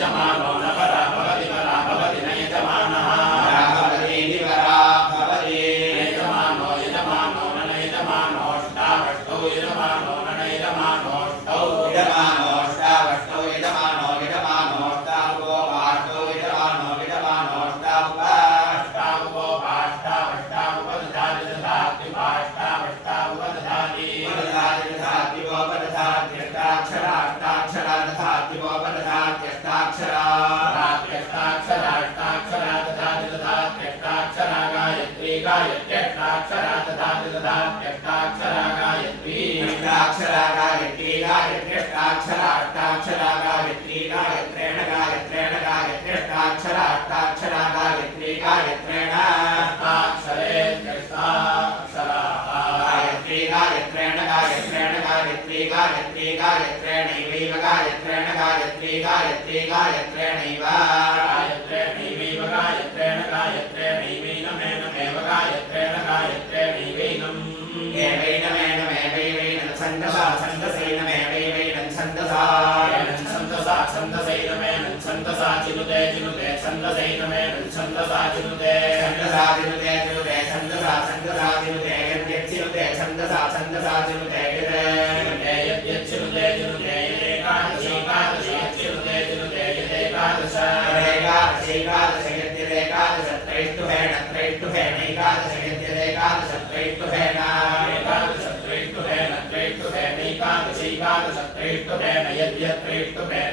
यजमानो न परा भवति न यजमानः यजमानो न यजमानोष्टावष्टौ यजमानो न यजमानोष्टौ यजमानोष्टावष्टौ यजमानोष्टावगोपाष्टौ यजमानोष्टावुपाष्टावुपदधाति दधात्युपदधात्यष्टाक्षरा दधात्यष्टाक्षरा गायत्री गायत्यष्टाक्षरा दधाति दधात्यष्टाक्षरा गायत्री अष्टाक्षरा गायत्री गायत्रेण गायत्र्यष्टाक्षरा गायत्री गायत्रेण अष्टाक्षरेत्यष्टाक्षरा गायत्रेण गायत्रेणैव गायत्रेणैव गायत्रेणैवेनमेव गायत्रेणैवैनम् एवैनमेवैवैनं छन्दसा छन्दसैनमेवैवैनं छन्दसा छन्दसैनमेनं छन्दसा चिनुते छन्दसैनमेनं छन्दसा चिनुते छन्दसा चिनुते यद्यच्चिनुते छन्दसा चिनुते यद्यच्चिनुते एकादश त्रैष्टुभेन यद्यत्रैष्टुभेन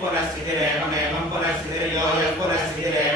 पुनस्थितिरेवमेवं पुनस्थितिर्यो यः पुनस्थितिरेव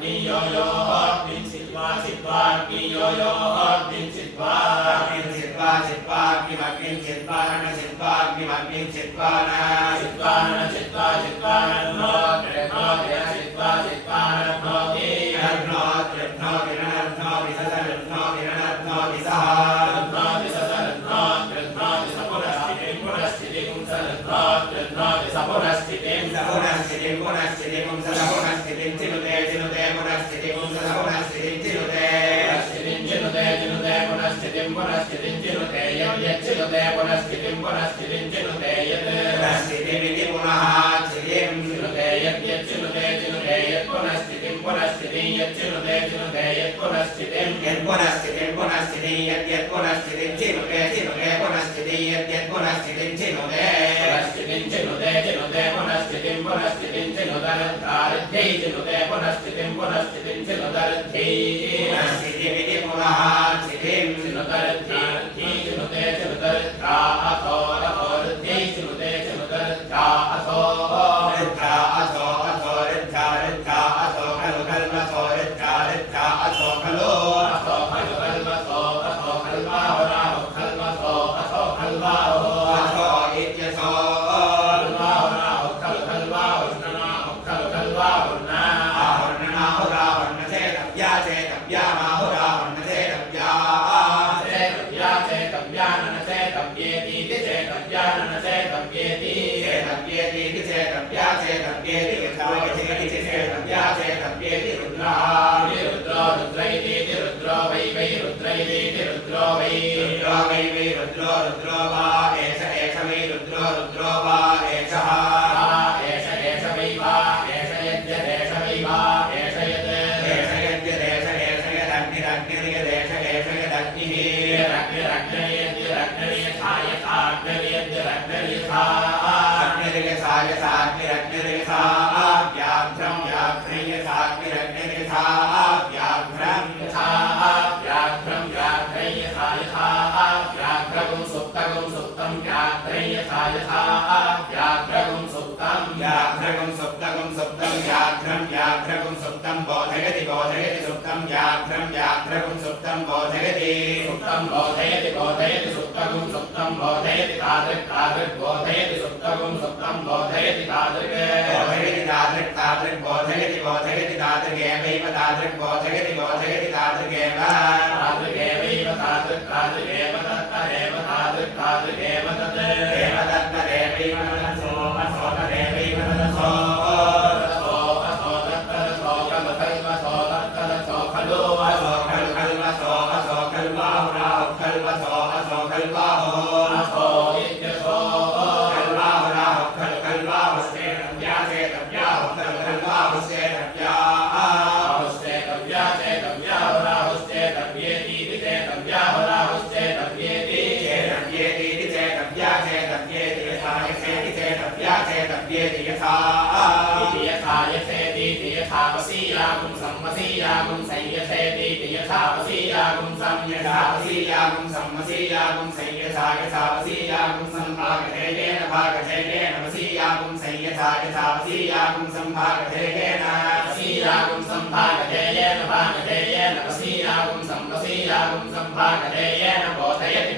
นิโยโยมินสิทวาสิทวานิโยโยมินสิทวามินสิทวาสิทวามิมักมินสิทวานะสิทวามิมักมินสิทวานะสิทวานะสิทวาสิทวานะโนเตระโนเตระสิทวาสิทวานะโนตินันโนเตระโนตินันโนติสัสสะโนตินันโนติสหโนติสัสสะโนเตระโนติสัพพุรัสติปุรัสติกุมสันโนเตระโนติสัพพุรัสติสัพพุรัสติปุรัสติกุมสัพพุรัสติจินุเตจินุเตปุรัสติกุมสัพพุรัสติจินุเตจินุเตจินุเตปุรัสติปุรัสติจินุเตยัจยัจินุเตปุรัสติปุรัสติจินุเตยัตปุรัสติมิติปุระหะจิมจินุเตยัจยัจินุเตจินุเตยัปุรัสติปุรัสติยัจินุเตจินุเตยัปุรัสติยัปุรัสติปุรัสติยัยัปุรัสติจินุเตจินุเตปุรัสติยัปุรัสติจินุเตปุรัสติจินุเตจินุเตปุรัสติปุรัสติจินุเตรัตถาจินุเตปุรัสติปุรัสติจินุเตรัตถิปุรัสติมิติปุระหะจิมจินุเตรัตถิจินุเตจินุเตรัตถาอะโตอะโตรัตถิจินุเตจินุเตรัตถาอะโตรัตถาอะโตอะโตรัตถารัตถาอะโตคัลคัลมะโตรัตถารัตถาอะโตคัลโลอะโตคัลคัลมะโตอะโตคัลวะหราหุคัลมะโตอะโตคัลวะโหอะโตอิจโสคัลวะหราหุคัลวะหุนะนะหุคัลวะหุนะอะหุนะนะหุราหุนะเทตัพยาเทตัพยามาหุราหุนะเทตัพยาเทตัพยาเทตัพยานะนะเทตัพเยติเทตัพยานะนะเทตัพเยติเทตัพเยติเทตัพยาเทตัพเยติยะถาวะเทติเทตัพยาเทตัพเยติรุตรารุตรรุตไรติรุตรไวรุตไรติรุตรไวรุตรไวรุตรรุตรวาเอชะเอชะวิรุตรรุตรวาเอชะเอชะเอชะวิวาเอชะยัจเอชะวิวาเอชะยัตเอชะยัจเอชะเอชะยดักนิรักนิเอชะเอชะยดักนิรักนิรักนิรักนิทายทานิรักนิทานิริสายสานิรักนิริสายามพรัมยามพริยสานิรักนิริสายามพรัมทายามพรัมยามพริยทายทายามพระกุมสุตตะกุมสุตตัมยามพริยทายทายามพระกุมสุตตัมยามพระกุมสุตตะกุมสุตตัมยามพรัมยามพระกุมสุตตัมโบเทกติโบเทกติสุตตัมยามพรัมยามพระกุมสุตตัมโบเทกติสุตตัมโบเทกติโบเทกติสุตตะกุมสุตตัมโบเทกติตาตรึกโบเทกติสุตตะกุมสุตตัมโบเทกติตาตรึกโบเทกติตาตรึกโบเทกติโบเทกติตาตรึกเกวิปตาตรึกโบเทกติโบเทกติตาตรึกเกวะตาตรึกเกวิปตาตรึกตาตรึกเกวะตัตตะเรวตาตรึกตาตรึกเกวะตัตเตเกวะตัตตะเรวิปตะโสอะโสตะเรวิปตะโสอะโสตัตตะโสกัลคัลมะโสตัตตะโสคัลโลอะโสคัลคัลมะโสอะโสคัลวะหุราหุคัลมะโสอะโสคัลวะโหอะโสอิจโสคัลวะหุราหุคัลวะหุเสตัพยาเสตัพยาหุคัลวะหุเสตัพยาหุเสตัพยาเสตัพยาหุราหุเสตัพเยติเสตัพยาหุราหุเสตัพเยติเสตัพเยติเสตัพยาเสตัพเยติยะถาเสติเสตัพยาเสตัพเยติยะถาติยะถายะเสติติยะถาปสียากุมสัมมสียากุมไสยะเสติติยะถาปสียากุมสัมยะถาปสียากุมสัมมสียากุมไสยะถายะถาปสียากุมสัมภากะเทเยนะภากะเทเยนะปสียากุมไสยะถายะถาปสียากุมสัมภากะเทเยนะปสียากุมสัมภากะเทเยนะภากะเทเยนะปสียากุมสัมปสียากุมสัมภากะเทเยนะโบเทยติ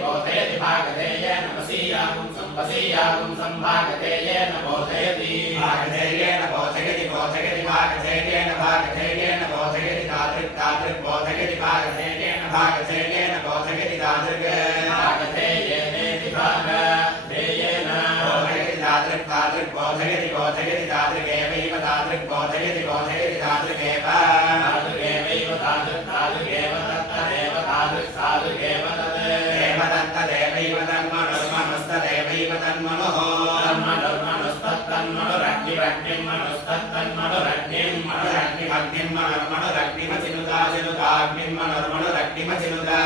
ภากะเทเยนะปสียากุมสัมปสียากุมสัมภากะเทเยนะโบเทยติภากะเทเยนะโบเทยติภากะเทเยนะภากะเทเยนะโบเทยติตาตรึกโบเทยติภากะเทเยนะภากะเทเยนะโบเทยติตาตรึกภากะเทเยเนติภากะเทเยนะโบเทยติตาตรึกโบเทยติตาตรึกเอวิปตาตรึกโบเทยติตาตรึกเอปะตาตรึกเอวิปตาตรึกตาตรึกเอวตัตตะเรวตาตรึกตาตรึกเอวตัตเตเอวตัตตะเรวิปตังมโนมนุสตะเรวิปตังมโนโหมโนมนุสตัตตังมโนรักนิรักนิมโนสตัตตังมโนรักนิมมโนรักนิมักนิมมโนรักนิมัจจินุตาจินุตานิมมโนรักนิมัจจินุตา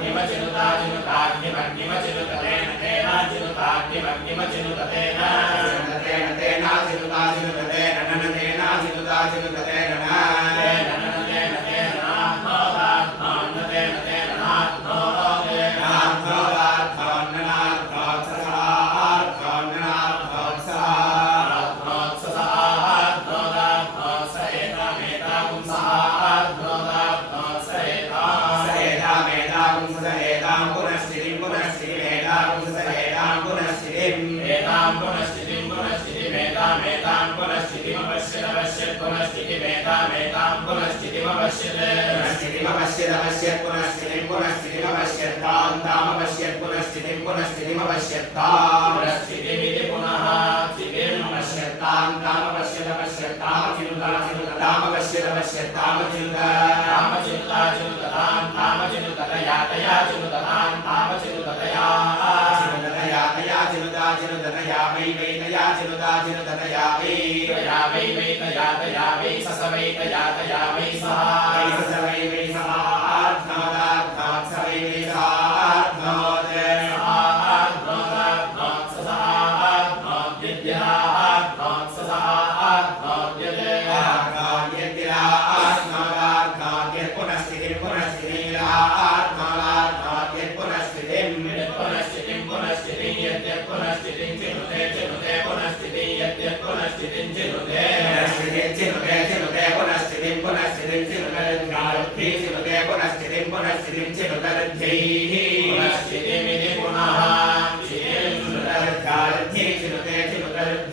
นิมัจจินุตาจินุตานิมักนิมัจจินุตะเตนะเตนะจินุตานิมักนิมัจจินุตะเตนะเตนะเตนะจินุตาจินุตะเตนะนะเตนะจินุตาจินุตะเตนะนะเตนะนะเตนะเตนะโนตาโนนะเตนะเตนะโนเตนะโนตาโนนะโนสะอาดโนนะโนสะอาด โนสะอาดโนตาโนสะเอตาเมตากุมสะอา पुनश्चितिमपश्यत् पुनश्चितिमपश्यत् पुनश्चितिं पुनश्चितिमपश्यत्तां तामपश्यत् पुनश्चितिं पुनश्चितिमपश्यत्ताम् पुनश्चितिमिति पुनः चितिम् पश्यत्तां तामपश्यत्तामचिनुतामपश्यत्तामचिनुता तामचिनुतां तामचिनुततया तामचिनुततां चिनुततया वै वैतया चिनुततया वै वैतया वै ससवैतया वै सः वै वै सः आत्मादात्मात् स वै वै सः आत्मात् पुनश्चितिमिति पुनः